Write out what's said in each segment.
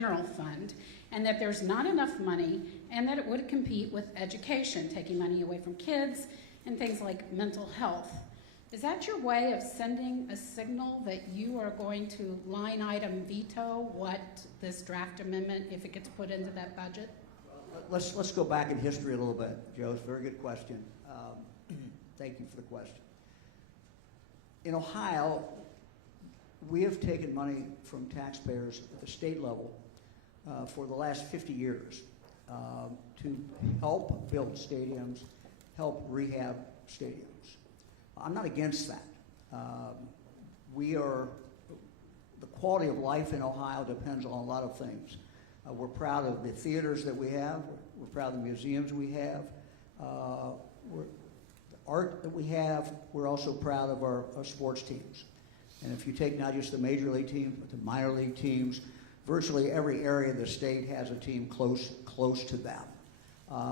general fund, and that there's not enough money, and that it would compete with education, taking money away from kids and things like mental health. Is that your way of sending a signal that you are going to line item veto what this draft amendment, if it gets put into that budget? Let's go back in history a little bit, Joe. It's a very good question. Thank you for the question. In Ohio, we have taken money from taxpayers at the state level for the last 50 years to help build stadiums, help rehab stadiums. I'm not against that. The quality of life in Ohio depends on a lot of things. We're proud of the theaters that we have. We're proud of the museums we have. The art that we have. We're also proud of our sports teams. And if you take not just the major league teams, but the minor league teams, virtually every area of the state has a team close to them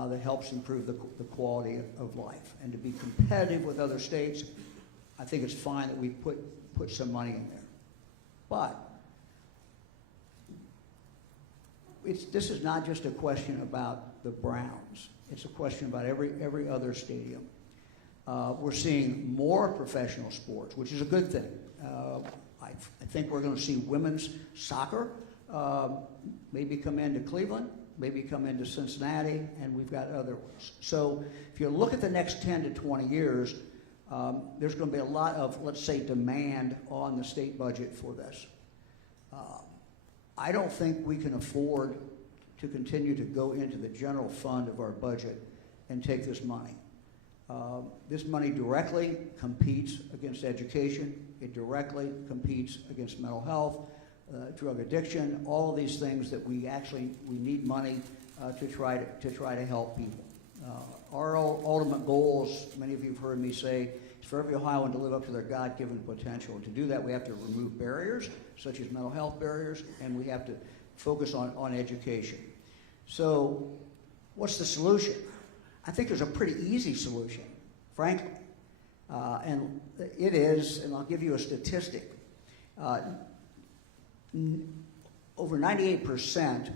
that helps improve the quality of life. And to be competitive with other states, I think it's fine that we put some money in there. But this is not just a question about the Browns. It's a question about every other stadium. We're seeing more professional sports, which is a good thing. I think we're going to see women's soccer maybe come into Cleveland, maybe come into Cincinnati, and we've got other ones. So if you look at the next 10 to 20 years, there's going to be a lot of, let's say, demand on the state budget for this. I don't think we can afford to continue to go into the general fund of our budget and take this money. This money directly competes against education. It directly competes against mental health, drug addiction, all of these things that we need money to try to help people. Our ultimate goal, as many of you have heard me say, is for every Ohioan to live up to their God-given potential. And to do that, we have to remove barriers, such as mental health barriers, and we have to focus on education. So what's the solution? I think there's a pretty easy solution, frankly. And it is, and I'll give you a statistic, over 98%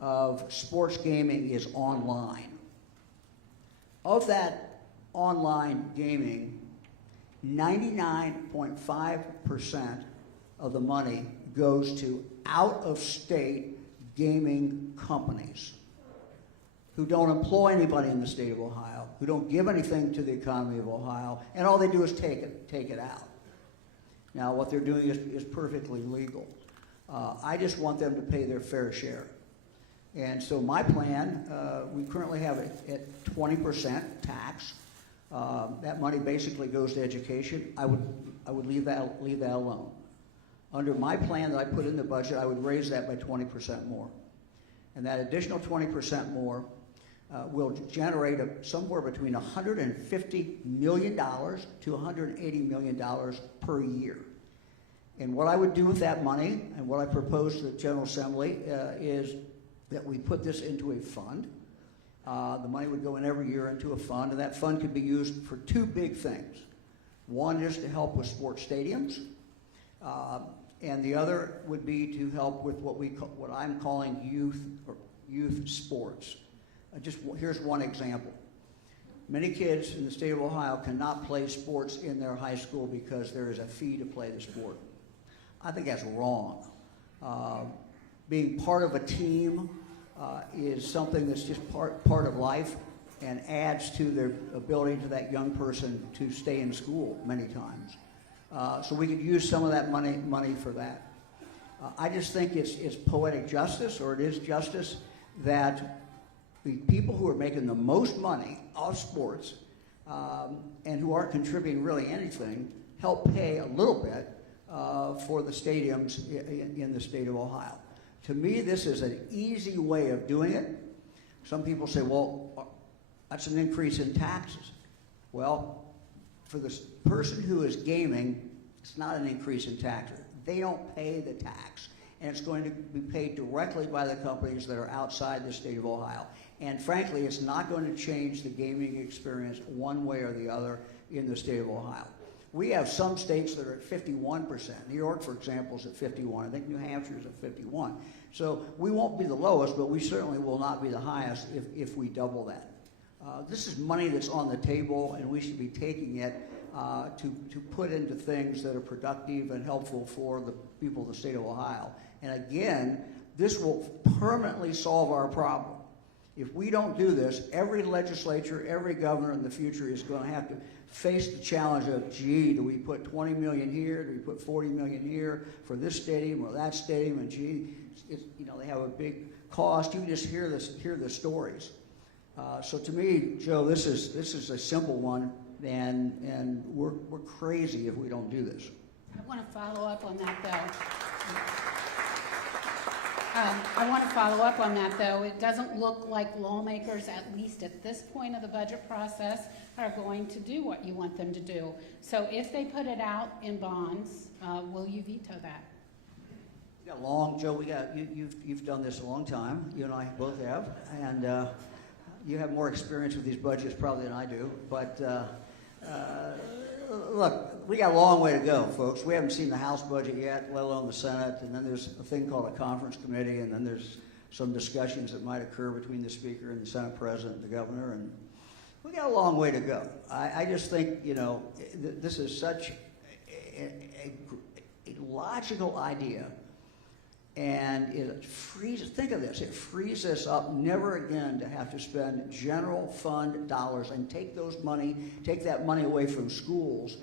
of sports gaming is online. Of that online gaming, 99.5% of the money goes to out-of-state gaming companies who don't employ anybody in the state of Ohio, who don't give anything to the economy of Ohio, and all they do is take it out. Now, what they're doing is perfectly legal. I just want them to pay their fair share. And so my plan, we currently have it at 20% tax. That money basically goes to education. I would leave that alone. Under my plan that I put in the budget, I would raise that by 20% more. And that additional 20% more will generate somewhere between $150 million to $180 million per year. And what I would do with that money, and what I propose to the General Assembly, is that we put this into a fund. The money would go in every year into a fund, and that fund could be used for two big things. One is to help with sports stadiums, and the other would be to help with what I'm calling youth sports. Here's one example. Many kids in the state of Ohio cannot play sports in their high school because there is a fee to play the sport. I think that's wrong. Being part of a team is something that's just part of life and adds to their ability to that young person to stay in school many times. So we could use some of that money for that. I just think it's poetic justice, or it is justice, that the people who are making the most money off sports and who aren't contributing really anything help pay a little bit for the stadiums in the state of Ohio. To me, this is an easy way of doing it. Some people say, well, that's an increase in taxes. Well, for the person who is gaming, it's not an increase in taxes. They don't pay the tax, and it's going to be paid directly by the companies that are outside the state of Ohio. And frankly, it's not going to change the gaming experience one way or the other in the state of Ohio. We have some states that are at 51%. New York, for example, is at 51. I think New Hampshire is at 51. So we won't be the lowest, but we certainly will not be the highest if we double that. This is money that's on the table, and we should be taking it to put into things that are productive and helpful for the people of the state of Ohio. And again, this will permanently solve our problem. If we don't do this, every legislature, every governor in the future is going to have to face the challenge of, gee, do we put 20 million here? Do we put 40 million here for this stadium or that stadium? And gee, they have a big cost. You can just hear the stories. So to me, Joe, this is a simple one, and we're crazy if we don't do this. I want to follow up on that, though. It doesn't look like lawmakers, at least at this point of the budget process, are going to do what you want them to do. So if they put it out in bonds, will you veto that? Joe, you've done this a long time. You and I both have, and you have more experience with these budgets probably than I do. But look, we got a long way to go, folks. We haven't seen the House budget yet, let alone the Senate, and then there's a thing called a conference committee, and then there's some discussions that might occur between the Speaker and the Senate President and the Governor, and we got a long way to go. I just think, this is such a logical idea, and it think of this, it frees us up never again to have to spend general fund dollars and take that money away from schools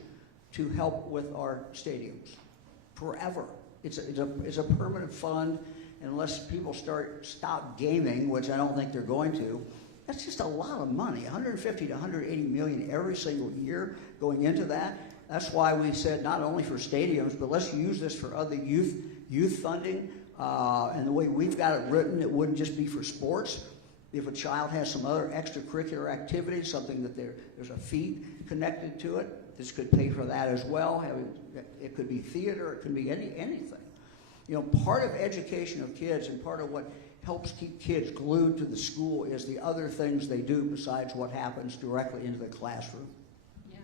to help with our stadiums forever. It's a permanent fund, unless people stop gaming, which I don't think they're going to. That's just a lot of money, 150 to 180 million every single year going into that. That's why we said not only for stadiums, but let's use this for other youth funding. And the way we've got it written, it wouldn't just be for sports. If a child has some other extracurricular activity, something that there's a fee connected to it, this could pay for that as well. It could be theater, it could be anything. Part of education of kids and part of what helps keep kids glued to the school is the other things they do besides what happens directly into the classroom. Yeah.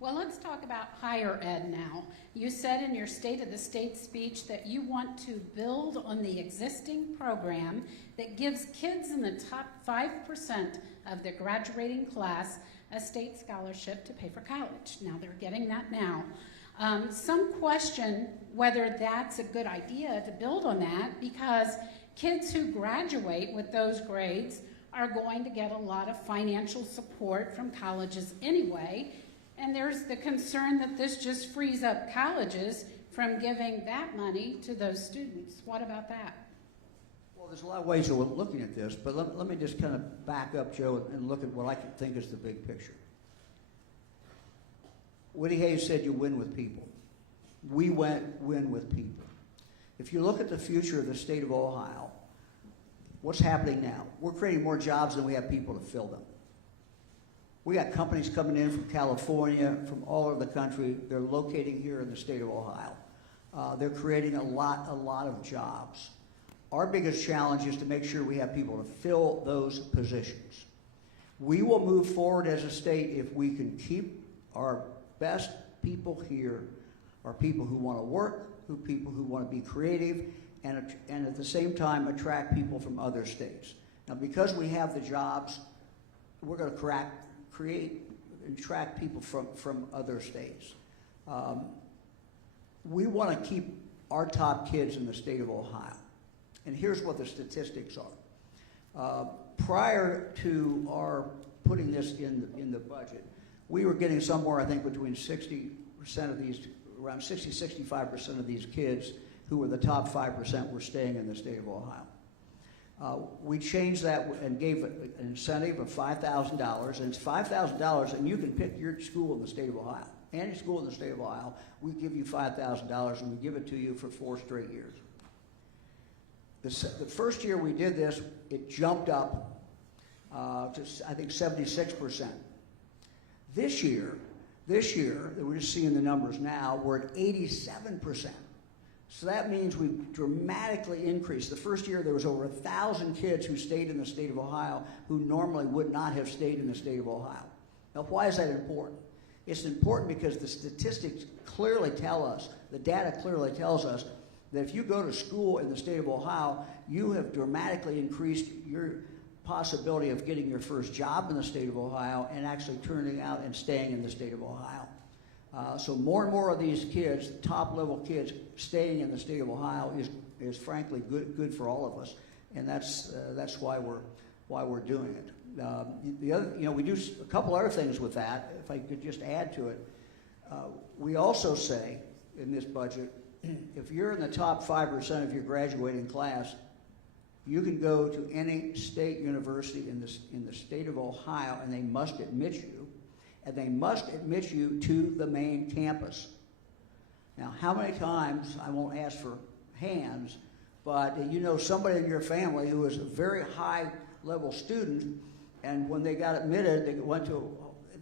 Well, let's talk about higher ed now. You said in your State of the State speech that you want to build on the existing program that gives kids in the top 5% of their graduating class a state scholarship to pay for college. Now, they're getting that now. Some question whether that's a good idea to build on that, because kids who graduate with those grades are going to get a lot of financial support from colleges anyway, and there's the concern that this just frees up colleges from giving that money to those students. What about that? Well, there's a lot of ways of looking at this, but let me just kind of back up, Joe, and look at what I think is the big picture. Woody Hayes said you win with people. We win with people. If you look at the future of the state of Ohio, what's happening now? We're creating more jobs than we have people to fill them. We got companies coming in from California, from all over the country. They're locating here in the state of Ohio. They're creating a lot of jobs. Our biggest challenge is to make sure we have people to fill those positions. We will move forward as a state if we can keep our best people here, are people who want to work, people who want to be creative, and at the same time attract people from other states. Now, because we have the jobs, we're going to create and attract people from other states. We want to keep our top kids in the state of Ohio. And here's what the statistics are. Prior to our putting this in the budget, we were getting somewhere, I think, between 60% of these, around 65% of these kids who were the top 5% were staying in the state of Ohio. We changed that and gave an incentive of $5,000, and it's $5,000, and you can pick your school in the state of Ohio. Any school in the state of Ohio, we give you $5,000, and we give it to you for 4 straight years. The first year we did this, it jumped up to, I think, 76%. This year, we're just seeing the numbers now, we're at 87%. So that means we've dramatically increased. The first year there was over 1,000 kids who stayed in the state of Ohio who normally would not have stayed in the state of Ohio. Now, why is that important? It's important because the statistics clearly tell us, the data clearly tells us, that if you go to school in the state of Ohio, you have dramatically increased your possibility of getting your first job in the state of Ohio and actually turning out and staying in the state of Ohio. So more and more of these kids, top level kids, staying in the state of Ohio is frankly good for all of us, and that's why we're doing it. The other, we do a couple other things with that. If I could just add to it, we also say in this budget, if you're in the top 5% of your graduating class, you can go to any state university in the state of Ohio, and they must admit you, and they must admit you to the main campus. Now, how many times, I won't ask for hands, but you know somebody in your family who is a very high-level student, and when they got admitted, they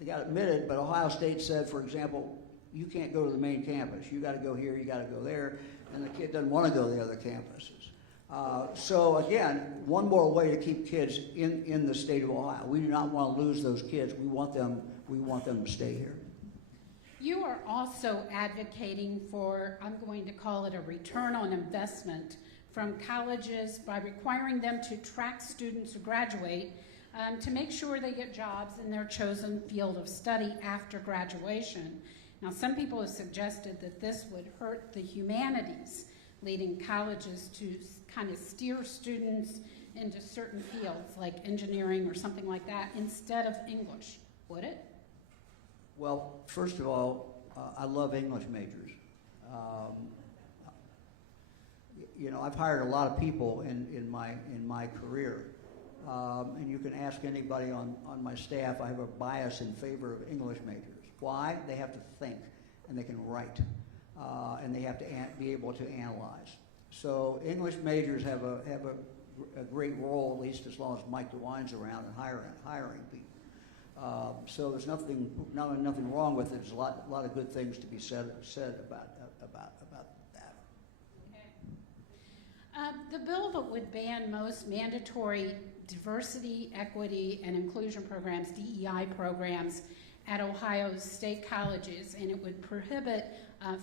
got admitted, but Ohio State said, for example, you can't go to the main campus. You got to go here, you got to go there, and the kid doesn't want to go to the other campuses. So again, one more way to keep kids in the state of Ohio. We do not want to lose those kids. We want them to stay here. You are also advocating for, I'm going to call it a return on investment from colleges by requiring them to track students who graduate to make sure they get jobs in their chosen field of study after graduation. Now, some people have suggested that this would hurt the humanities, leading colleges to kind of steer students into certain fields like engineering or something like that instead of English. Would it? Well, first of all, I love English majors. I've hired a lot of people in my career, and you can ask anybody on my staff. I have a bias in favor of English majors. Why? They have to think, and they can write, and they have to be able to analyze. So English majors have a great role, at least as long as Mike DeWine's around and hiring people. So there's nothing wrong with it. There's a lot of good things to be said about that. Okay. The bill that would ban most mandatory diversity, equity, and inclusion programs, DEI programs, at Ohio's state colleges, and it would prohibit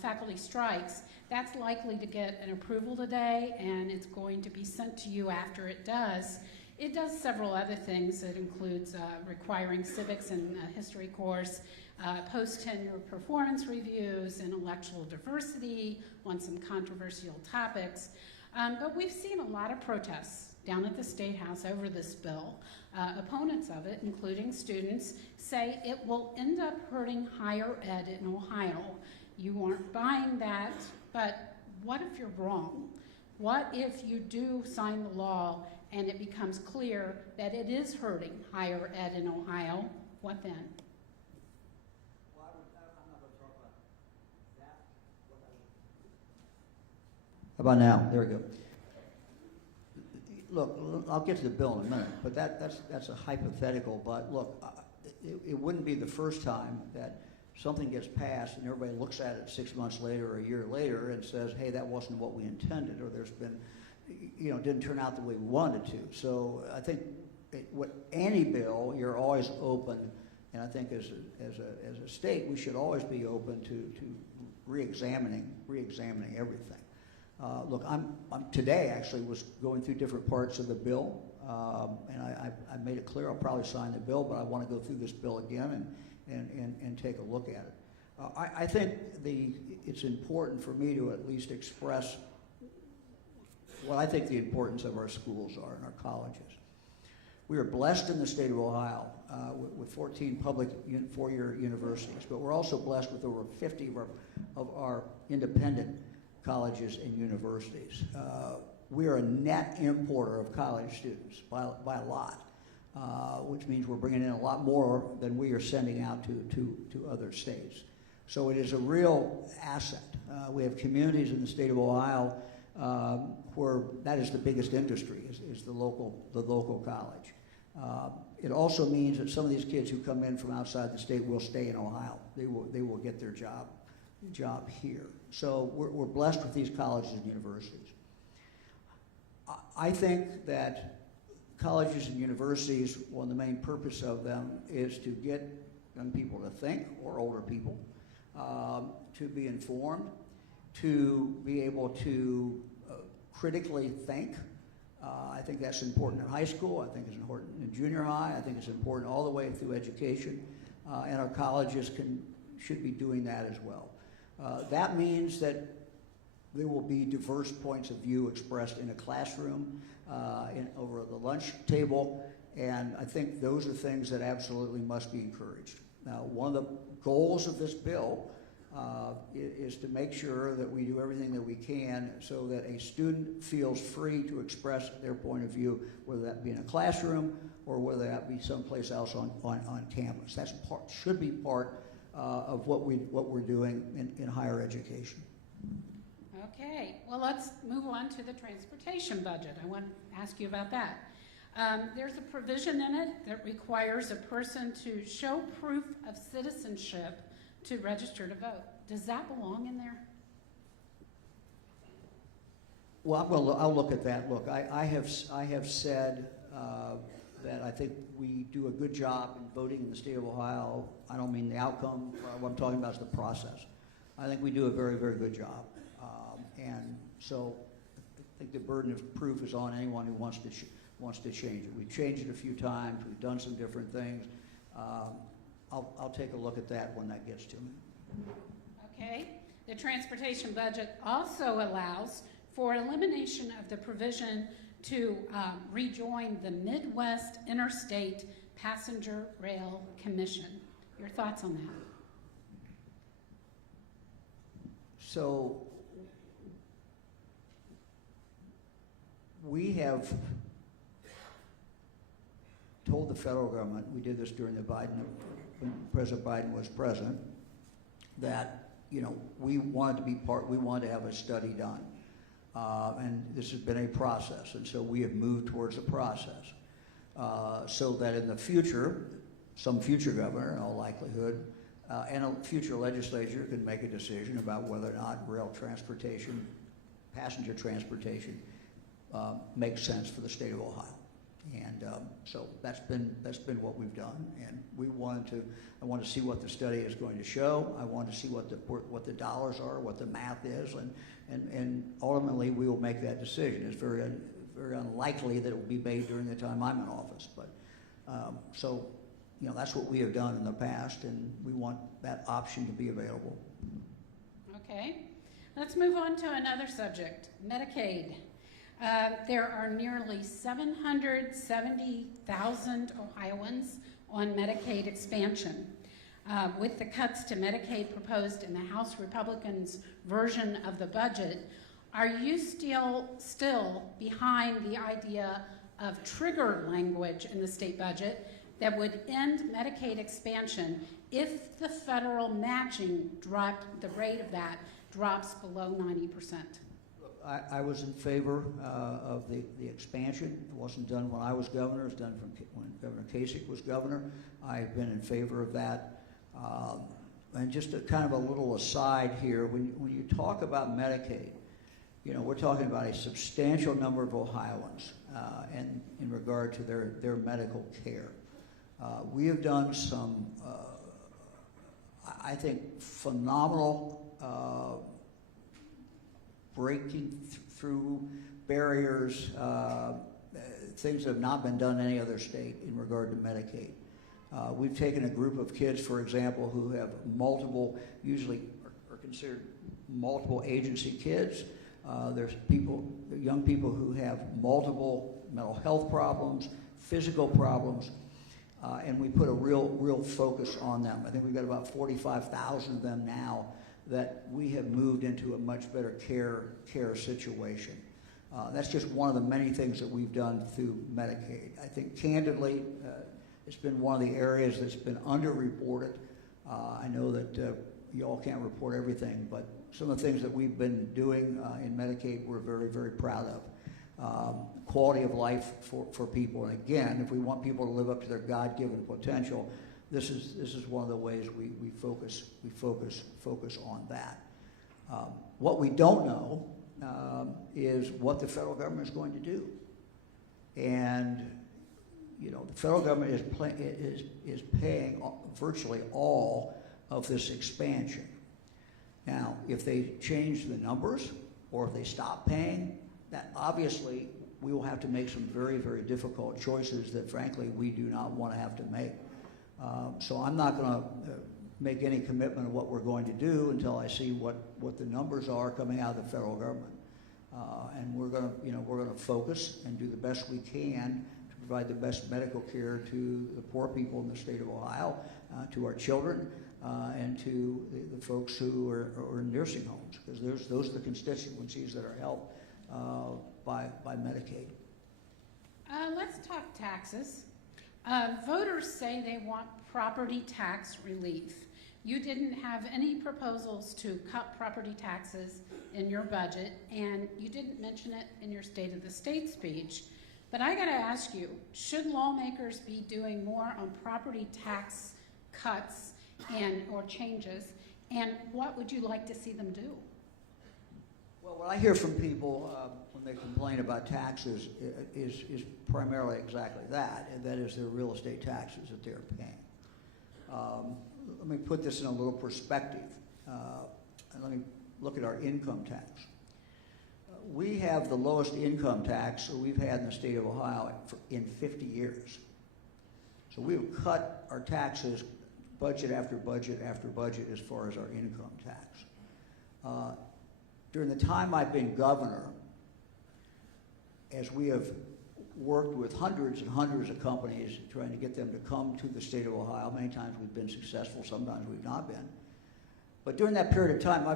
faculty strikes. That's likely to get an approval today, and it's going to be sent to you after it does. It does several other things. It includes requiring civics and a history course, post-tenure performance reviews, intellectual diversity on some controversial topics. But we've seen a lot of protests down at the State House over this bill. Opponents of it, including students, say it will end up hurting higher ed in Ohio. You aren't buying that, but what if you're wrong? What if you do sign the law and it becomes clear that it is hurting higher ed in Ohio? What then? Well, I'm not going to talk about that. How about now? There we go. Look, I'll get to the bill in a minute, but that's a hypothetical. But look, it wouldn't be the first time that something gets passed and everybody looks at it 6 months later or a year later and says, hey, that wasn't what we intended, or there's been, didn't turn out the way we wanted to. So I think any bill, you're always open, and I think as a state, we should always be open to re-examining everything. Look, I'm today actually was going through different parts of the bill, and I made it clear I'll probably sign the bill, but I want to go through this bill again and take a look at it. I think it's important for me to at least express what I think the importance of our schools are and our colleges. We are blessed in the state of Ohio with 14 public four-year universities, but we're also blessed with over 50 of our independent colleges and universities. We are a net importer of college students by a lot, which means we're bringing in a lot more than we are sending out to other states. So it is a real asset. We have communities in the state of Ohio where that is the biggest industry, is the local college. It also means that some of these kids who come in from outside the state will stay in Ohio. They will get their job here. So we're blessed with these colleges and universities. I think that colleges and universities, one of the main purpose of them is to get young people to think, or older people, to be informed, to be able to critically think. I think that's important in high school. I think it's important in junior high. I think it's important all the way through education. And our colleges should be doing that as well. That means that there will be diverse points of view expressed in a classroom, over the lunch table, and I think those are things that absolutely must be encouraged. Now, one of the goals of this bill is to make sure that we do everything that we can so that a student feels free to express their point of view, whether that be in a classroom or whether that be someplace else on campus. That should be part of what we're doing in higher education. Okay, well, let's move on to the transportation budget. I want to ask you about that. There's a provision in it that requires a person to show proof of citizenship to register to vote. Does that belong in there? Well, I'll look at that. Look, I have said that I think we do a good job in voting in the state of Ohio. I don't mean the outcome. What I'm talking about is the process. I think we do a very, very good job. And so I think the burden of proof is on anyone who wants to change it. We've changed it a few times. We've done some different things. I'll take a look at that when that gets to me. Okay. The transportation budget also allows for elimination of the provision to rejoin the Midwest Interstate Passenger Rail Commission. Your thoughts on that? So we have told the federal government, we did this during when President Biden was president, that we wanted to have a study done. And this has been a process, and so we have moved towards a process. So that in the future, some future governor, in all likelihood, and a future legislature can make a decision about whether or not rail transportation, passenger transportation, makes sense for the state of Ohio. And so that's been what we've done, and I want to see what the study is going to show. I want to see what the dollars are, what the math is, and ultimately we will make that decision. It's very unlikely that it will be made during the time I'm in office, but so that's what we have done in the past, and we want that option to be available. Okay, let's move on to another subject, Medicaid. There are nearly 770,000 Ohioans on Medicaid expansion. With the cuts to Medicaid proposed in the House Republicans' version of the budget, are you still behind the idea of trigger language in the state budget that would end Medicaid expansion if the federal matching the rate of that drops below 90%? I was in favor of the expansion. It wasn't done when I was governor. It was done when Governor Kasich was governor. I've been in favor of that. And just kind of a little aside here, when you talk about Medicaid, we're talking about a substantial number of Ohioans and in regard to their medical care. We have done some, I think, phenomenal breaking through barriers, things that have not been done in any other state in regard to Medicaid. We've taken a group of kids, for example, who have usually are considered multiple agency kids. There's young people who have multiple mental health problems, physical problems, and we put a real focus on them. I think we've got about 45,000 of them now that we have moved into a much better care situation. That's just one of the many things that we've done through Medicaid. I think, candidly, it's been one of the areas that's been underreported. I know that you all can't report everything, but some of the things that we've been doing in Medicaid we're very, very proud of. Quality of life for people. And again, if we want people to live up to their God-given potential, this is one of the ways we focus on that. What we don't know is what the federal government is going to do. And The federal government is paying virtually all of this expansion. Now, if they change the numbers or if they stop paying, that obviously we will have to make some very, very difficult choices that frankly we do not want to have to make. So I'm not going to make any commitment of what we're going to do until I see what the numbers are coming out of the federal government. And we're going to focus and do the best we can to provide the best medical care to the poor people in the state of Ohio, to our children, and to the folks who are in nursing homes, because those are the constituencies that are helped by Medicaid. Let's talk taxes. Voters say they want property tax relief. You didn't have any proposals to cut property taxes in your budget, and you didn't mention it in your State of the State speech. But I gotta ask you, should lawmakers be doing more on property tax cuts or changes, and what would you like to see them do? Well, what I hear from people when they complain about taxes is primarily exactly that, and that is their real estate taxes that they're paying. Let me put this in a little perspective, and let me look at our income tax. We have the lowest income tax that we've had in the state of Ohio in 50 years. So we've cut our taxes budget after budget after budget as far as our income tax. During the time I've been governor, as we have worked with hundreds and hundreds of companies trying to get them to come to the state of Ohio, many times we've been successful, sometimes we've not been. But during that period of time,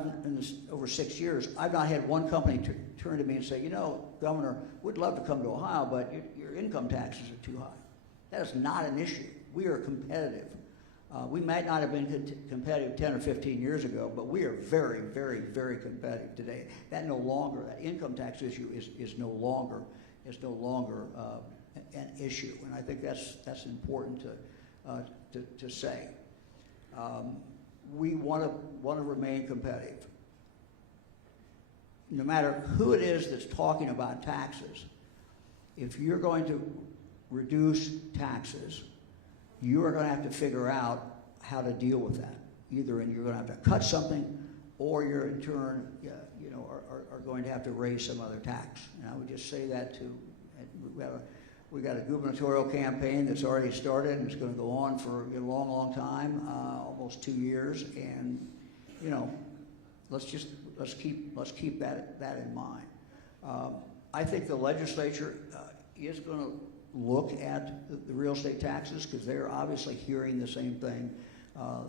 over 6 years, I've not had one company turn to me and say, you know, Governor, we'd love to come to Ohio, but your income taxes are too high. That is not an issue. We are competitive. We might not have been competitive 10 or 15 years ago, but we are very, very, very competitive today. That income tax issue is no longer an issue, and I think that's important to say. We want to remain competitive. No matter who it is that's talking about taxes, if you're going to reduce taxes, you are going to have to figure out how to deal with that. Either you're going to have to cut something, or you're in turn, are going to have to raise some other tax. And I would just say that we got a gubernatorial campaign that's already started, and it's going to go on for a long, long time, almost 2 years. And let's keep that in mind. I think the legislature is going to look at the real estate taxes, because they're obviously hearing the same thing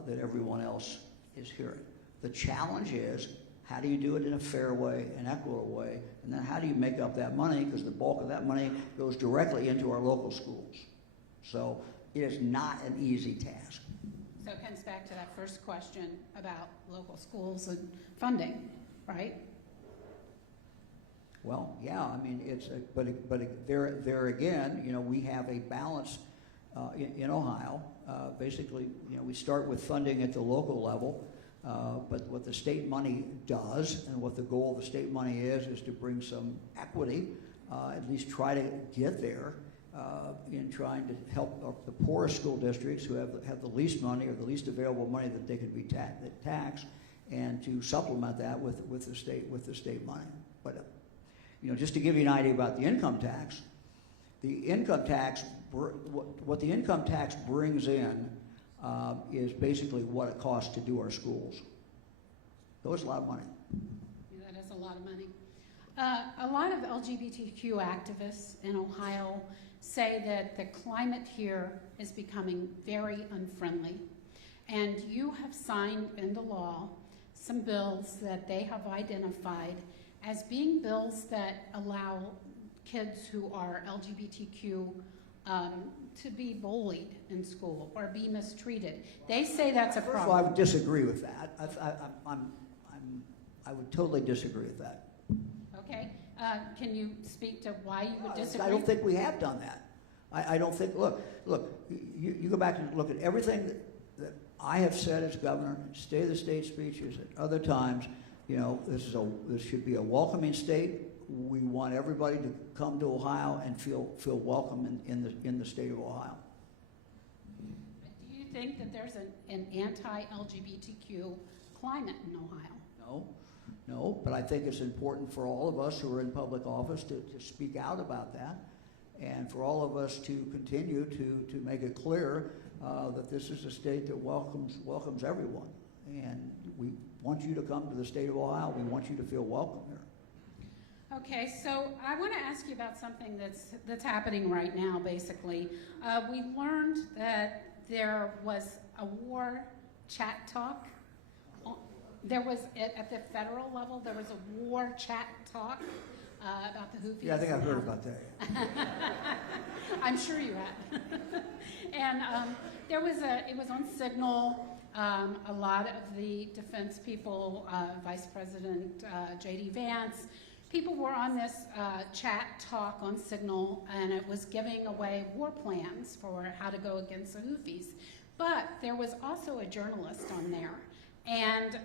that everyone else is hearing. The challenge is, how do you do it in a fair way, an equitable way, and then how do you make up that money, because the bulk of that money goes directly into our local schools. So it is not an easy task. So it comes back to that first question about local schools and funding, right? Well, yeah, I mean, but there again, we have a balance in Ohio. Basically, we start with funding at the local level, but what the state money does, and what the goal of the state money is to bring some equity, at least try to get there in trying to help the poorest school districts who have the least money or the least available money that they could be taxed, and to supplement that with the state money. But just to give you an idea about the income tax, what the income tax brings in is basically what it costs to do our schools. So it's a lot of money. Yeah, that is a lot of money. A lot of LGBTQ activists in Ohio say that the climate here is becoming very unfriendly, and you have signed into law some bills that they have identified as being bills that allow kids who are LGBTQ to be bullied in school or be mistreated. They say that's a problem. First of all, I would disagree with that. I would totally disagree with that. Okay. Can you speak to why you would disagree? I don't think we have done that. I don't think, look, you go back and look at everything that I have said as governor, State of the State speeches, at other times. This should be a welcoming state we want everybody to come to Ohio and feel welcome in the state of Ohio. Do you think that there's an anti-LGBTQ climate in Ohio? No, but I think it's important for all of us who are in public office to speak out about that, and for all of us to continue to make it clear that this is a state that welcomes everyone. And we want you to come to the state of Ohio. We want you to feel welcome here. Okay, so I want to ask you about something that's happening right now, basically. We learned that there was a war chat talk. There was, at the federal level, there was a war chat talk about the Houthis. Yeah, I think I've heard about that. I'm sure you have. And it was on Signal. A lot of the defense people, Vice President J.D. Vance, people were on this chat talk on Signal, and it was giving away war plans for how to go against the Houthis. But there was also a journalist on there, and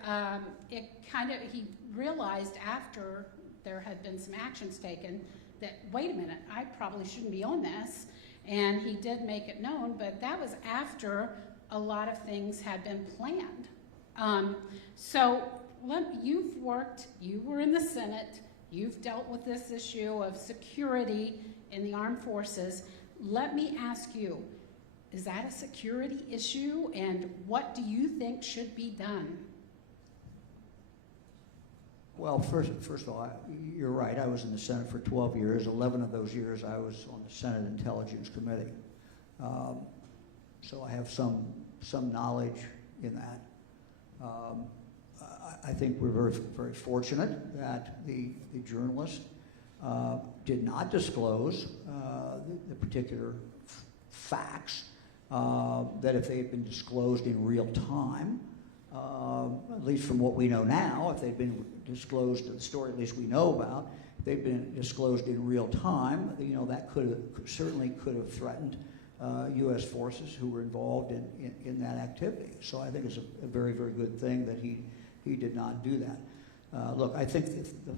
he realized after there had been some actions taken that, wait a minute, I probably shouldn't be on this, and he did make it known, but that was after a lot of things had been planned. You were in the Senate, you've dealt with this issue of security in the armed forces. Let me ask you, is that a security issue, and what do you think should be done? Well, first of all, you're right. I was in the Senate for 12 years. 11 of those years I was on the Senate Intelligence Committee. So I have some knowledge in that. I think we're very, very fortunate that the journalist did not disclose the particular facts, that if they had been disclosed in real time, at least from what we know now, if they'd been disclosed, the story at least we know about, if they'd been disclosed in real time, that certainly could have threatened U.S. forces who were involved in that activity. So I think it's a very, very good thing that he did not do that. Look, I think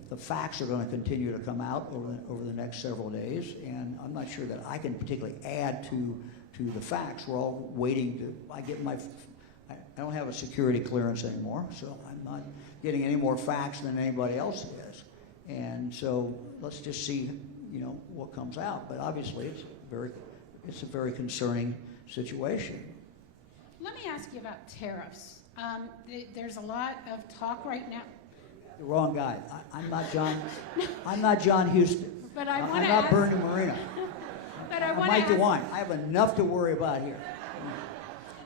the facts are going to continue to come out over the next several days, and I'm not sure that I can particularly add to the facts. We're all waiting I don't have a security clearance anymore, so I'm not getting any more facts than anybody else is. And so let's just see, what comes out. But obviously, it's a very concerning situation. Let me ask you about tariffs. There's a lot of talk right now. The wrong guy. I'm not John Houston. But I'm not Bernie Moreno. But I'm Mike DeWine. I have enough to worry about here.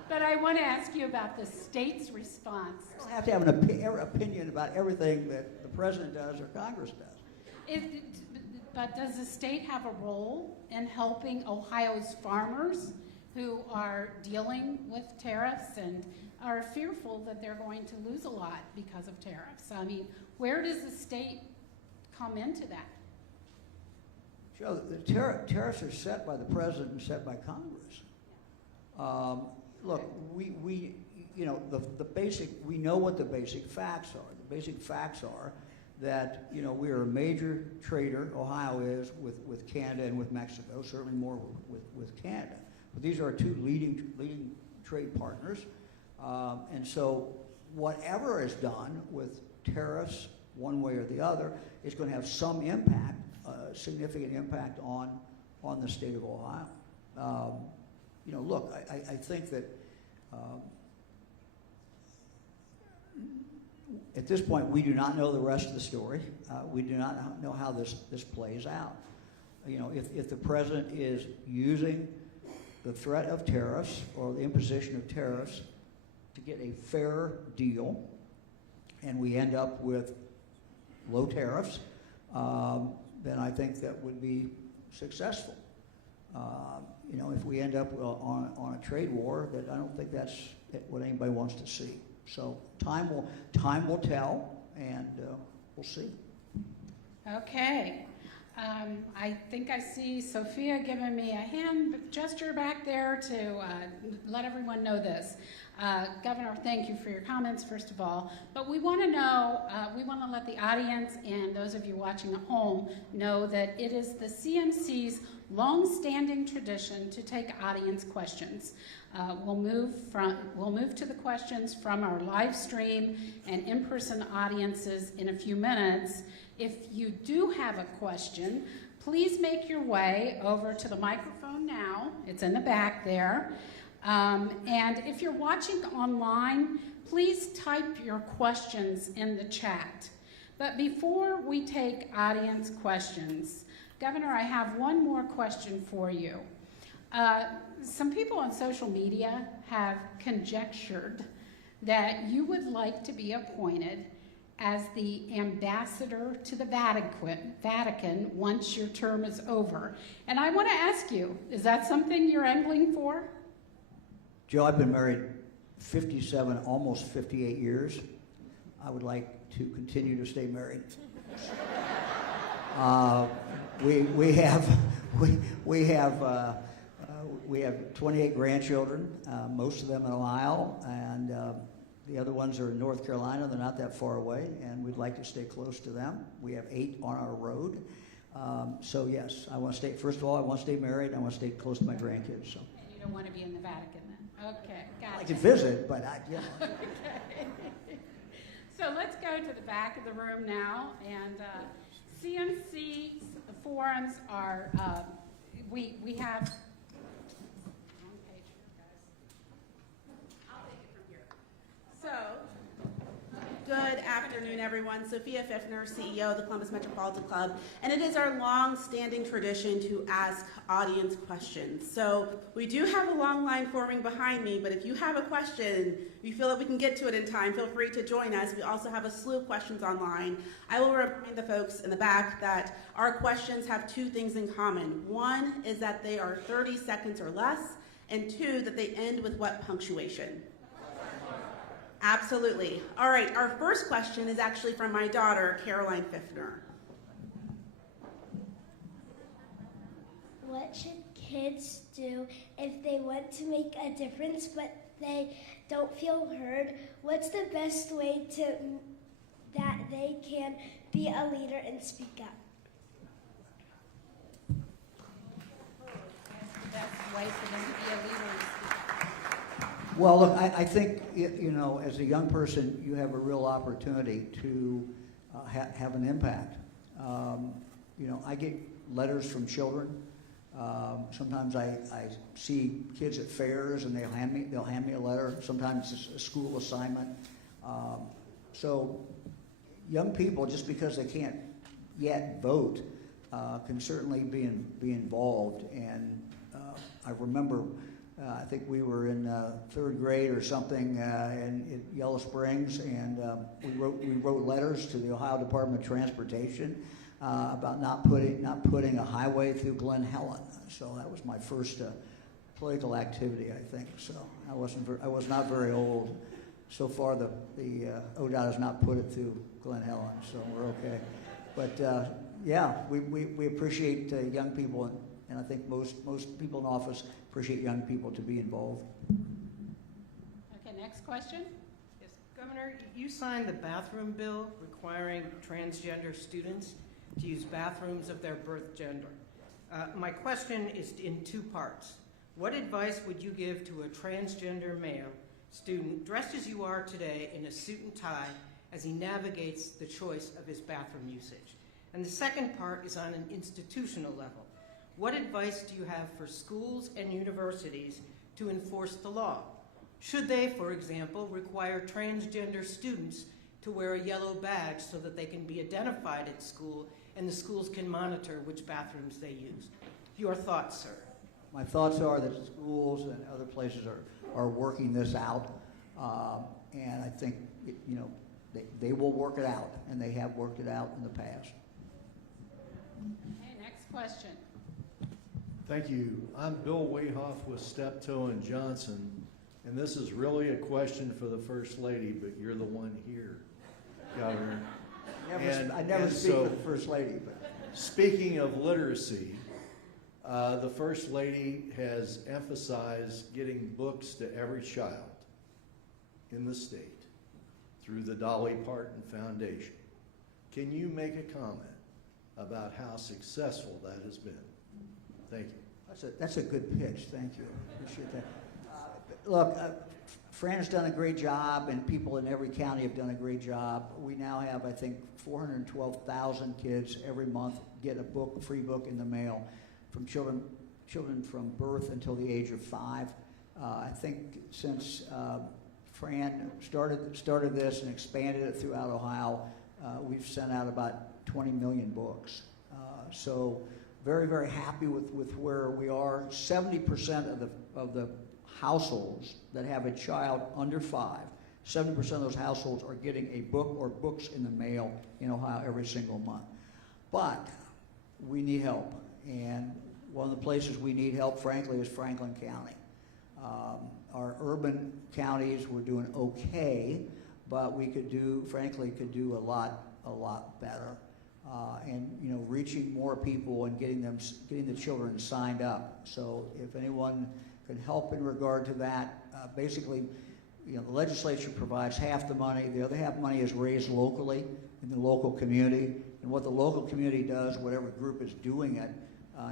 But I want to ask you about the state's response. I don't have to have an opinion about everything that the president does or Congress does. But does the state have a role in helping Ohio's farmers who are dealing with tariffs and are fearful that they're going to lose a lot because of tariffs? I mean, where does the state come into that? Joe, the tariffs are set by the president and set by Congress. Look, we know what the basic facts are. The basic facts are that, we are a major trader, Ohio is, with Canada and with Mexico, certainly more with Canada. But these are our two leading trade partners. And so whatever is done with tariffs, one way or the other, is going to have some impact, significant impact on the state of Ohio. Look, I think that at this point, we do not know the rest of the story. We do not know how this plays out. If the president is using the threat of tariffs or the imposition of tariffs to get a fair deal, and we end up with low tariffs, then I think that would be successful. If we end up on a trade war, that I don't think that's what anybody wants to see. So time will tell, and we'll see. Okay. I think I see Sophia giving me a hand gesture back there to let everyone know this. Governor, thank you for your comments, first of all. But we want to know, we want to let the audience and those of you watching at home know that it is the CMC's long-standing tradition to take audience questions. We'll move to the questions from our live stream and in-person audiences in a few minutes. If you do have a question, please make your way over to the microphone now. It's in the back there. And if you're watching online, please type your questions in the chat. But before we take audience questions, Governor, I have one more question for you. Some people on social media have conjectured that you would like to be appointed as the ambassador to the Vatican once your term is over. And I want to ask you, is that something you're angling for? Joe, I've been married 57, almost 58 years. I would like to continue to stay married. We have 28 grandchildren, most of them in Ohio, and the other ones are in North Carolina. They're not that far away, and we'd like to stay close to them. We have 8 on our road. So yes, I want to stay, first of all, I want to stay married. I want to stay close to my grandkids. So. And you don't want to be in the Vatican then? Okay, gotcha. I can visit, but Okay. So let's go to the back of the room now, and CMC forums are, we have, wrong page here, guys. I'll take it from here. So, good afternoon, everyone. Sophia Pfiffner, CEO of the Columbus Metropolitan Club, and it is our long-standing tradition to ask audience questions. So we do have a long line forming behind me, but if you have a question, you feel that we can get to it in time, feel free to join us. We also have a slew of questions online. I will remind the folks in the back that our questions have 2 things in common. One is that they are 30 seconds or less, and 2, that they end with what punctuation? Absolutely. All right, our first question is actually from my daughter, Caroline Pfiffner. What should kids do if they want to make a difference but they don't feel heard? What's the best way that they can be a leader and speak up? That's the best way for them to be a leader and speak up. well, look, I think, you know, as a young person, you have a real opportunity to have an impact. You know, I get letters from children. Sometimes I see kids at fairs and they'll hand me a letter. Sometimes it's a school assignment. So young people, just because they can't yet vote, can certainly be involved. And I remember, I think we were in 3rd grade or something in Yellow Springs, and we wrote letters to the Ohio Department of Transportation about not putting a highway through Glen Helen. So that was my first political activity, I think. So I was not very old. So far, the ODOT has not put it through Glen Helen, so we're okay. But yeah, we appreciate young people, and I think most people in office appreciate young people to be involved. Okay, next question. Yes, Governor, you signed the bathroom bill requiring transgender students to use bathrooms of their birth gender. My question is in 2 parts. What advice would you give to a transgender male student dressed as you are today in a suit and tie as he navigates the choice of his bathroom usage? And the second part is on an institutional level. What advice do you have for schools and universities to enforce the law? Should they, for example, require transgender students to wear a yellow badge so that they can be identified at school and the schools can monitor which bathrooms they use? Your thoughts, sir? My thoughts are that schools and other places are working this out, and I think they will work it out, and they have worked it out in the past. Okay, next question. Thank you. I'm Bill Wayhoff with Steptoe and Johnson, and this is really a question for the First Lady, but you're the one here, Governor. I never speak for the First Lady. But. Speaking of literacy, the First Lady has emphasized getting books to every child in the state through the Dolly Parton Foundation. Can you make a comment about how successful that has been? Thank you. That's a good pitch. Thank you. Appreciate that. Look, Fran's done a great job, and people in every county have done a great job. We now have, I think, 412,000 kids every month get a free book in the mail, from children from birth until the age of 5. I think since Fran started this and expanded it throughout Ohio, we've sent out about 20 million books. So very, very happy with where we are. 70% of the households that have a child under 5, 70% of those households are getting a book or books in the mail in Ohio every single month. But we need help, and one of the places we need help, frankly, is Franklin County. Our urban counties, we're doing okay, but we could do a lot better. And reaching more people and getting the children signed up. So if anyone can help in regard to that, basically, the legislature provides half the money. The other half money is raised locally in the local community. And what the local community does, whatever group is doing it,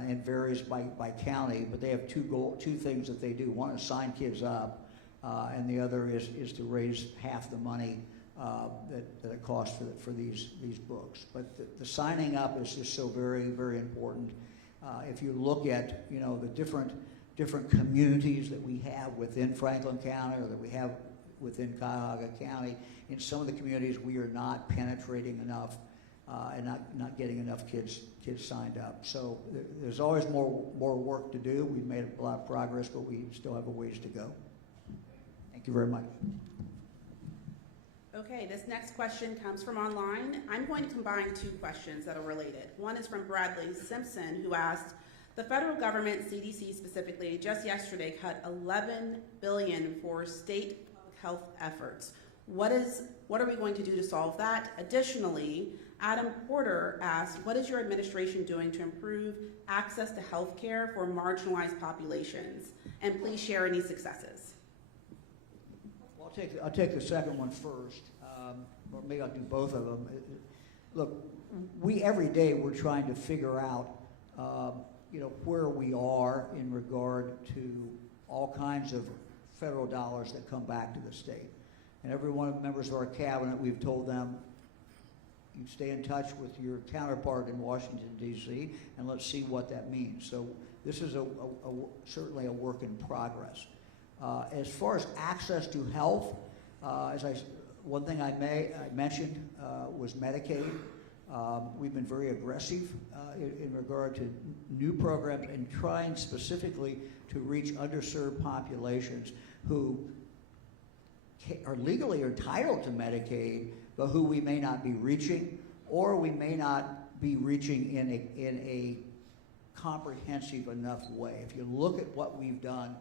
it varies by county, but they have two things that they do. One is sign kids up, and the other is to raise half the money that it costs for these books. But the signing up is just so very, very important. If you look at the different communities that we have within Franklin County or that we have within Cuyahoga County, in some of the communities we are not penetrating enough and not getting enough kids signed up. So there's always more work to do. We've made a lot of progress, but we still have a ways to go. Thank you very much. Okay, this next question comes from online. I'm going to combine two questions that are related. One is from Bradley Simpson, who asked, the federal government, CDC specifically, just yesterday cut $11 billion for state public health efforts. What are we going to do to solve that? Additionally, Adam Porter asked, what is your administration doing to improve access to health care for marginalized populations? And please share any successes. Well, I'll take the second one first, or maybe I'll do both of them. Look, every day we're trying to figure out where we are in regard to all kinds of federal dollars that come back to the state. And every one of the members of our cabinet, we've told them, you stay in touch with your counterpart in Washington, D.C., and let's see what that means. So this is certainly a work in progress. As far as access to health, one thing I mentioned was Medicaid. We've been very aggressive in regard to new programs and trying specifically to reach underserved populations who are legally entitled to Medicaid, but who we may not be reaching, or we may not be reaching in a comprehensive enough way. If you look at what we've done,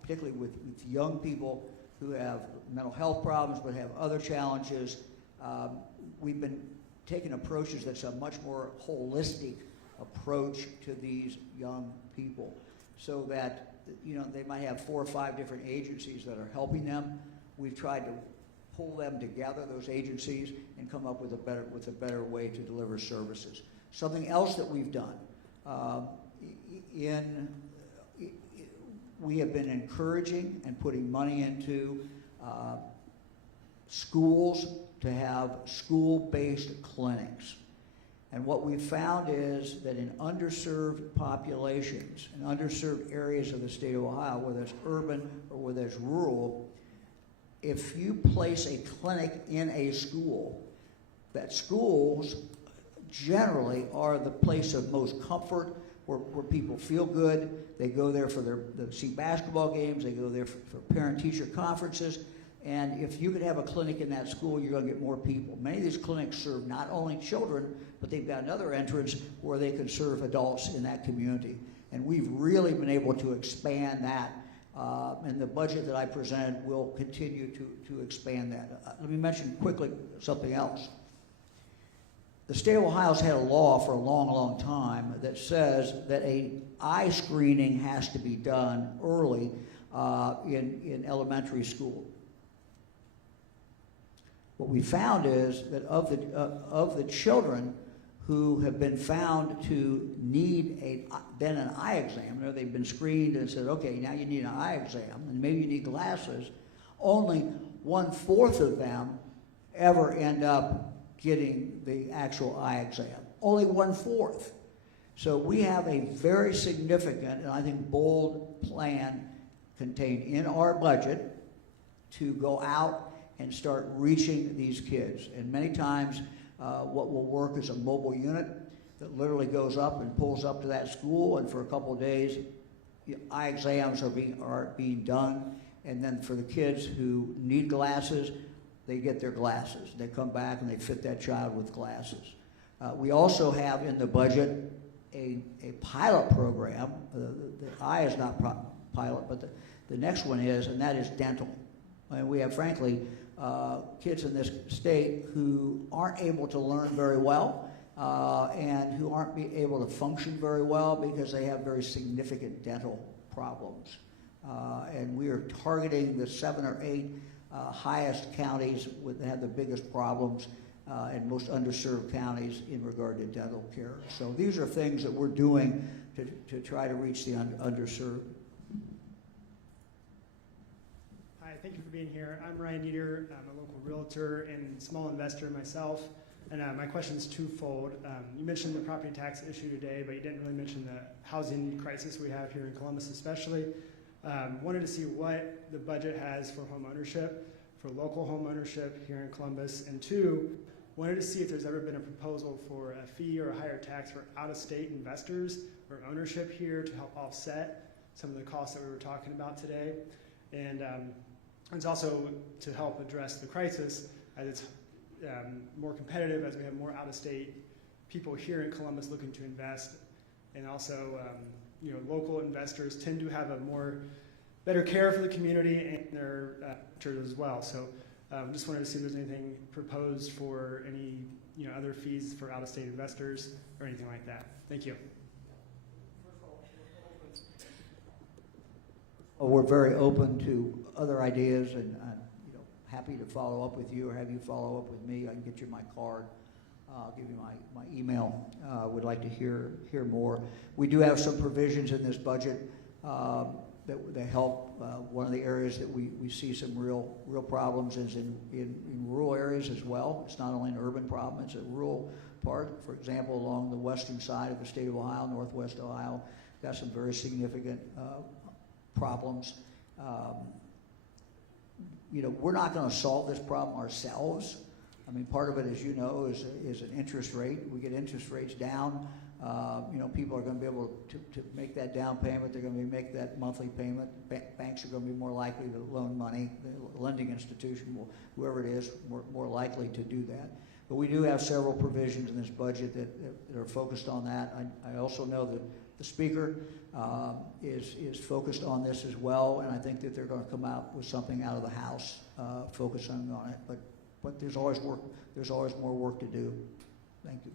particularly with young people who have mental health problems but have other challenges, we've been taking approaches that's a much more holistic approach to these young people, so that they might have 4 or 5 different agencies that are helping them. We've tried to pull them together, those agencies, and come up with a better way to deliver services. Something else that we've done, we have been encouraging and putting money into schools to have school-based clinics. And what we've found is that in underserved populations, in underserved areas of the state of Ohio, whether it's urban or whether it's rural, if you place a clinic in a school, that schools generally are the place of most comfort, where people feel good. They go there to see basketball games, they go there for parent-teacher conferences, and if you could have a clinic in that school, you're going to get more people. Many of these clinics serve not only children, but they've got another entrance where they can serve adults in that community. And we've really been able to expand that, and the budget that I presented will continue to expand that. Let me mention quickly something else. the state of Ohio's had a law for a long, long time that says that a eye screening has to be done early in elementary school. What we found is that of the children who have been found to need an eye exam, they've been screened and said, okay, now you need an eye exam, and maybe you need glasses, only 1/4 of them ever end up getting the actual eye exam. Only 1/4. So we have a very significant and I think bold plan contained in our budget to go out and start reaching these kids. And many times what will work is a mobile unit that literally goes up and pulls up to that school, and for a couple of days eye exams are being done. And then for the kids who need glasses, they get their glasses. They come back and they fit that child with glasses. We also have in the budget a pilot program. The eye is not pilot, but the next one is, and that is dental. And we have, frankly, kids in this state who aren't able to learn very well and who aren't able to function very well because they have very significant dental problems. And we are targeting the 7 or 8 highest counties that have the biggest problems and most underserved counties in regard to dental care. So these are things that we're doing to try to reach the underserved. Hi, thank you for being here. I'm Ryan Nieder. I'm a local realtor and small investor myself. And my question is twofold. You mentioned the property tax issue today, but you didn't really mention the housing crisis we have here in Columbus especially. Wanted to see what the budget has for home ownership, for local home ownership here in Columbus. And 2, wanted to see if there's ever been a proposal for a fee or a higher tax for out-of-state investors or ownership here to help offset some of the costs that we were talking about today. And it's also to help address the crisis as it's more competitive, as we have more out-of-state people here in Columbus looking to invest. And also, local investors tend to have a better care for the community and their churches as well. So just wanted to see if there's anything proposed for any other fees for out-of-state investors or anything like that. Thank you. Well, we're very open to other ideas, and happy to follow up with you or have you follow up with me. I can get you my card. I'll give you my email. Would like to hear more. We do have some provisions in this budget that help. One of the areas that we see some real problems is in rural areas as well. It's not only an urban problem, it's a rural part. For example, along the western side of the state of Ohio, northwest Ohio, got some very significant problems. We're not going to solve this problem ourselves. I mean, part of it, as you know, is an interest rate. We get interest rates down. People are going to be able to make that down payment. They're going to make that monthly payment. Banks are going to be more likely to loan money. The lending institution, whoever it is, more likely to do that. But we do have several provisions in this budget that are focused on that. I also know that the speaker is focused on this as well, and I think that they're going to come out with something out of the House focusing on it. But there's always work. There's always more work to do. Thank you.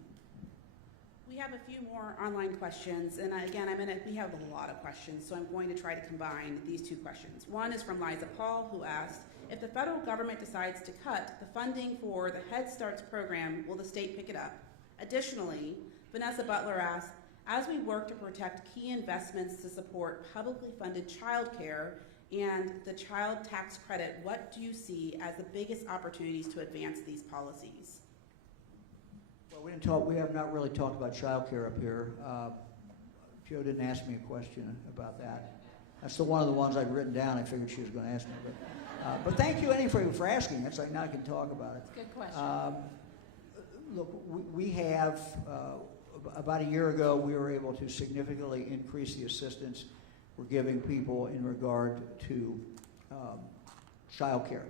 We have a few more online questions, and again, we have a lot of questions, so I'm going to try to combine these 2 questions. One is from Liza Paul, who asked, if the federal government decides to cut the funding for the Head Starts program, will the state pick it up? Additionally, Vanessa Butler asked, as we work to protect key investments to support publicly funded childcare and the child tax credit, what do you see as the biggest opportunities to advance these policies? Well, we have not really talked about child care up here. Joe didn't ask me a question about that. That's one of the ones I'd written down. I figured she was going to ask me. But thank you anyway for asking. It's like now I can talk about it. Good question. Look, we have, about a year ago, we were able to significantly increase the assistance we're giving people in regard to child care.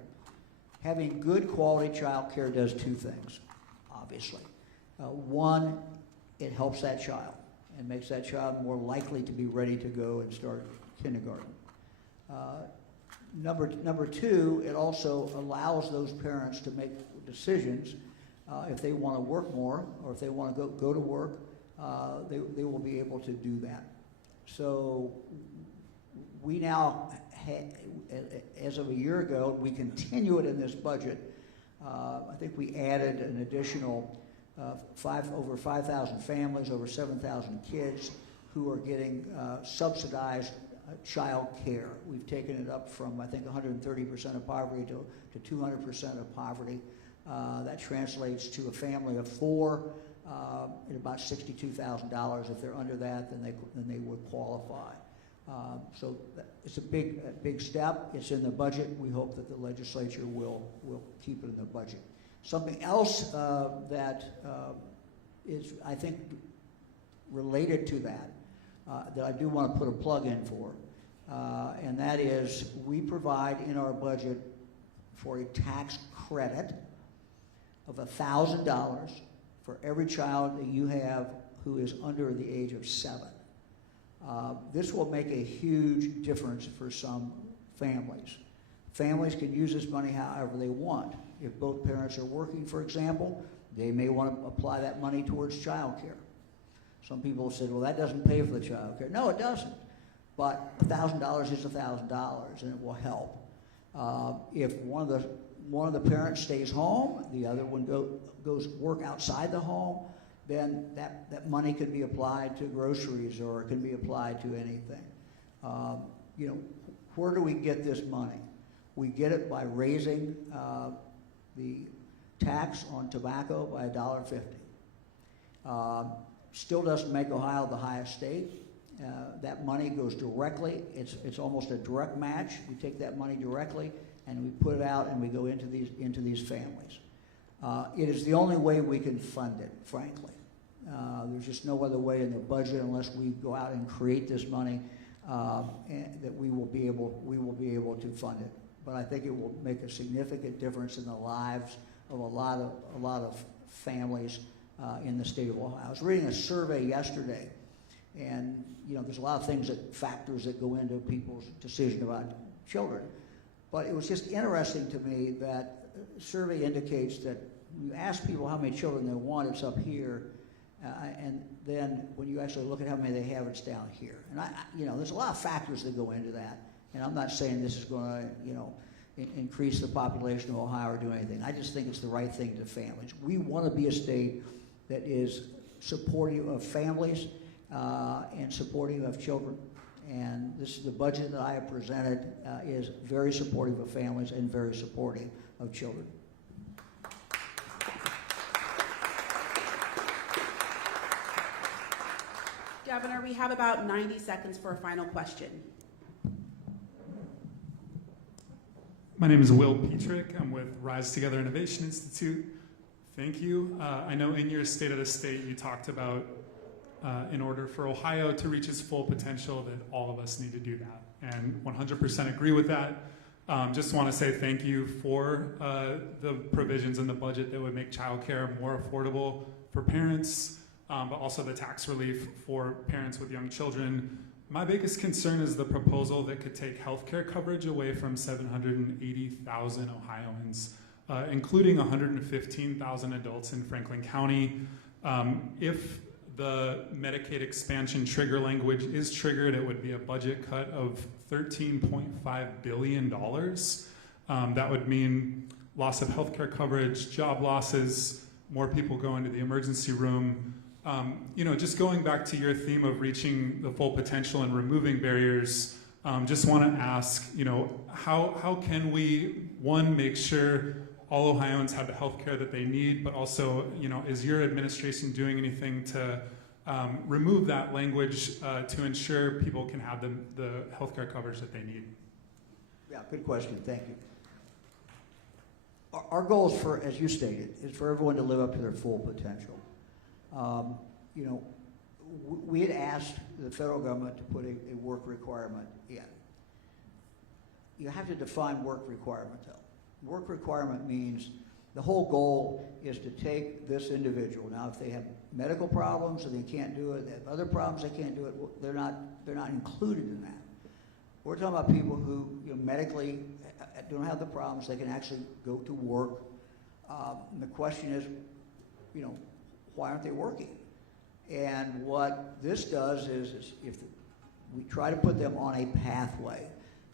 Having good quality child care does 2 things, obviously. One, it helps that child and makes that child more likely to be ready to go and start kindergarten. Number 2, it also allows those parents to make decisions if they want to work more or if they want to go to work, they will be able to do that. So we now, as of a year ago, we continue it in this budget. I think we added an additional over 5,000 families, over 7,000 kids who are getting subsidized child care. We've taken it up from, I think, 130% of poverty to 200% of poverty. That translates to a family of 4 at about $62,000. If they're under that, then they would qualify. So it's a big step. It's in the budget. We hope that the legislature will keep it in the budget. Something else that is, I think, related to that, that I do want to put a plug in for, and that is we provide in our budget for a tax credit of $1,000 for every child that you have who is under the age of 7. This will make a huge difference for some families. Families can use this money however they want. If both parents are working, for example, they may want to apply that money towards child care. Some people have said, well, that doesn't pay for the child care. No, it doesn't. But $1,000 is $1,000, and it will help. If one of the parents stays home, the other one goes work outside the home, then that money could be applied to groceries or it can be applied to anything. You know, where do we get this money? We get it by raising the tax on tobacco by $1.50. Still doesn't make Ohio the highest state. That money goes directly. It's almost a direct match. We take that money directly and we put it out and we go into these families. It is the only way we can fund it, frankly. There's just no other way in the budget unless we go out and create this money and that we will be able to fund it. But I think it will make a significant difference in the lives of a lot of families in the state of Ohio. I was reading a survey yesterday, and you know, there's a lot of factors that go into people's decision about children. But it was just interesting to me that the survey indicates that when you ask people how many children they want, it's up here, and then when you actually look at how many they have, it's down here. And you know, there's a lot of factors that go into that. And I'm not saying this is going to, you know, increase the population of Ohio or do anything. I just think it's the right thing to families. We want to be a state that is supportive of families and supportive of children. And this is the budget that I have presented is very supportive of families and very supportive of children. Governor, we have about 90 seconds for a final question. My name is Will Petrick. I'm with Rise Together Innovation Institute. Thank you. I know in your State of the State you talked about in order for Ohio to reach its full potential that all of us need to do that. And 100% agree with that. Just want to say thank you for the provisions in the budget that would make childcare more affordable for parents, but also the tax relief for parents with young children. My biggest concern is the proposal that could take healthcare coverage away from 780,000 Ohioans, including 115,000 adults in Franklin County. If the Medicaid expansion trigger language is triggered, it would be a budget cut of $13.5 billion. That would mean loss of healthcare coverage, job losses, more people going to the emergency room. You know, just going back to your theme of reaching the full potential and removing barriers, just want to ask, you know, how can we, one, make sure all Ohioans have the health care that they need, but also, you know, is your administration doing anything to remove that language to ensure people can have the health care coverage that they need? Yeah, good question. Thank you. Our goal is for, as you stated, is for everyone to live up to their full potential. You know, we had asked the federal government to put a work requirement in. You have to define work requirement, though. Work requirement means the whole goal is to take this individual. Now, if they have medical problems and they can't do it, they have other problems they can't do it, well, they're not included in that. We're talking about people who, you know, medically don't have the problems, they can actually go to work. And the question is, why aren't they working? And what this does is if we try to put them on a pathway,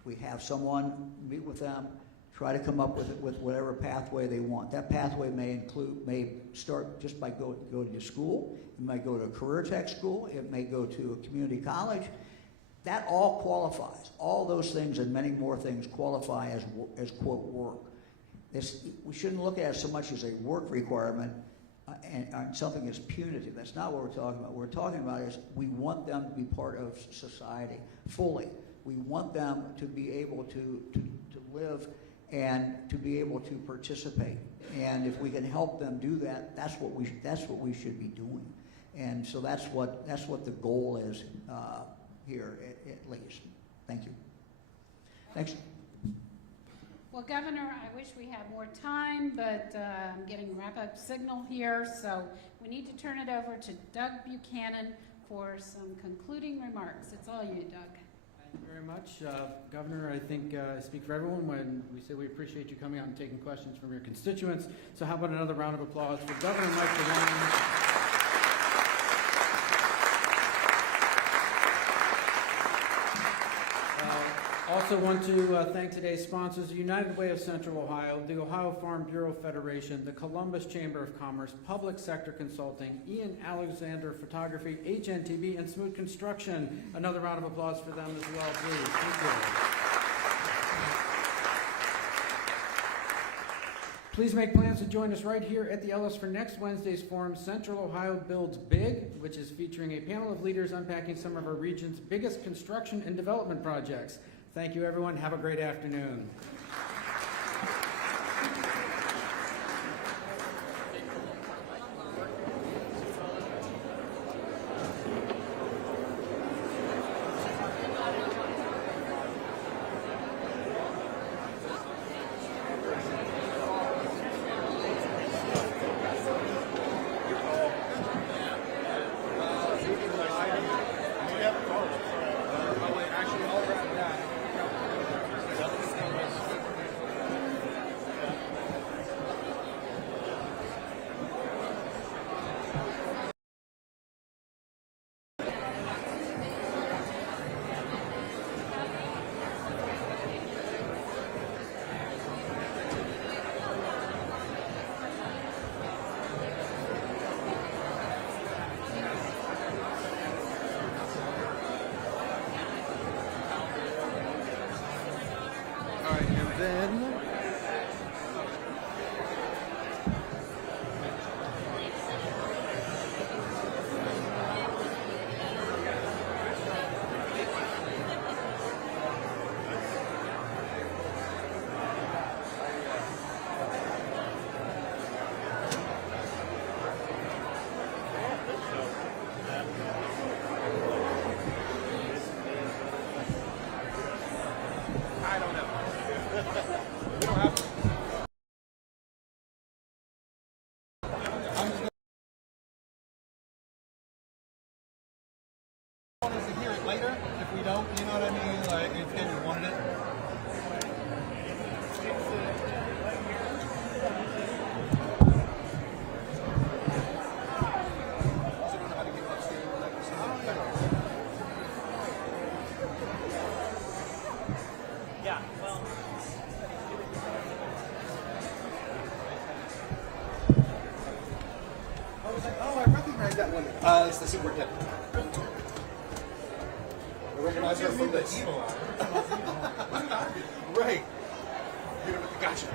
we have someone meet with them, try to come up with whatever pathway they want. That pathway may start just by going to school. It might go to a career tech school. It may go to a community college. That all qualifies. All those things and many more things qualify as quote work. We shouldn't look at it so much as a work requirement and something that's punitive. That's not what we're talking about. What we're talking about is we want them to be part of society fully. We want them to be able to live and to be able to participate. And if we can help them do that, that's what we should be doing. And so that's what the goal is here at least. Thank you. Thanks. Well, Governor, I wish we had more time, but I'm getting wrap-up signal here, so we need to turn it over to Doug Buchanan for some concluding remarks. It's all you, Doug. Thank you very much. Governor, I think I speak for everyone when we say we appreciate you coming out and taking questions from your constituents. So how about another round of applause for Governor Mike DeWine. Also want to thank today's sponsors, the United Way of Central Ohio, the Ohio Farm Bureau Federation, the Columbus Chamber of Commerce, Public Sector Consulting, Ian Alexander Photography, HNTB, and Smoot Construction. Another round of applause for them as well, please. Thank you. Please make plans to join us right here at the Ellis for next Wednesday's forum, Central Ohio Builds Big, which is featuring a panel of leaders unpacking some of our region's biggest construction and development projects. Thank you, everyone. Have a great afternoon. Later, if we don't, you know what I mean? Like, if you wanted it. Yeah, well. I was like, oh, I recognize that one. It's the superintendent. I recognize her from this. Right. Gotcha.